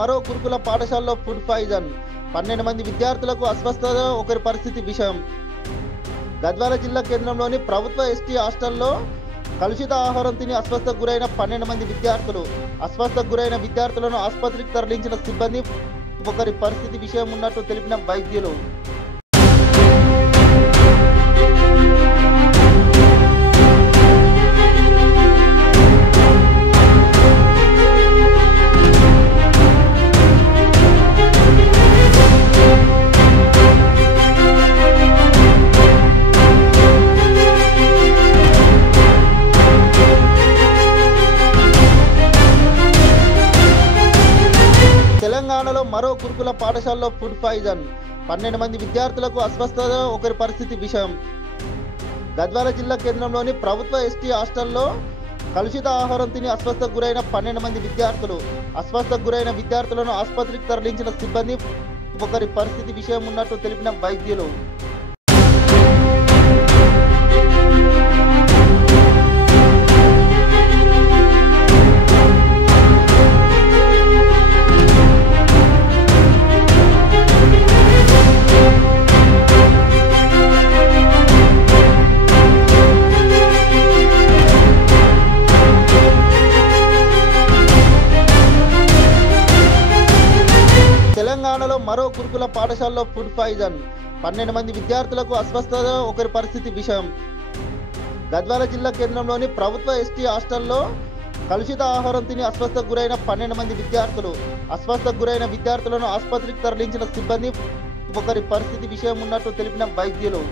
మరో గురుకుల పాఠశాలలో ఫుడ్ పాయిజన్ 12 మంది విద్యార్థులకు అస్వస్థత. ఒకరి పరిస్థితి విషయం. గద్వాల జిల్లా కేంద్రంలోని ప్రభుత్వ ఎస్టీ హాస్టల్లో కలుషిత ఆహారం తిని అస్వస్థకు గురైన 12 మంది విద్యార్థులు. అస్వస్థకు గురైన విద్యార్థులను ఆసుపత్రికి తరలించిన సిబ్బంది. ఒకరి పరిస్థితి విషయం ఉన్నట్టు తెలిపిన వైద్యులు. తెలంగాణలో మరో గురుకుల పాఠశాలలో ఫుడ్ పాయిజన్ 12 మంది విద్యార్థులకు అస్వస్థత. ఒకరి పరిస్థితి విషయం. గద్వాల జిల్లా కేంద్రంలోని ప్రభుత్వ ఎస్టీ హాస్టల్లో కలుషిత ఆహారం తిని అస్వస్థకు గురైన 12 మంది విద్యార్థులు. అస్వస్థకు గురైన విద్యార్థులను ఆసుపత్రికి తరలించిన సిబ్బంది. ఒకరి పరిస్థితి విషయం ఉన్నట్టు తెలిపిన వైద్యులు. తెలంగాణలో మరో గురుకుల పాఠశాలలో ఫుడ్ పాయిజన్ 12 మంది విద్యార్థులకు అస్వస్థత. ఒకరి పరిస్థితి విషయం. గద్వాల జిల్లా కేంద్రంలోని ప్రభుత్వ ఎస్టీ హాస్టల్లో కలుషిత ఆహారం తిని అస్వస్థకు గురైన 12 మంది విద్యార్థులు. అస్వస్థకు గురైన విద్యార్థులను ఆసుపత్రికి తరలించిన సిబ్బంది. ఒకరి పరిస్థితి విషయం ఉన్నట్టు తెలిపిన వైద్యులు.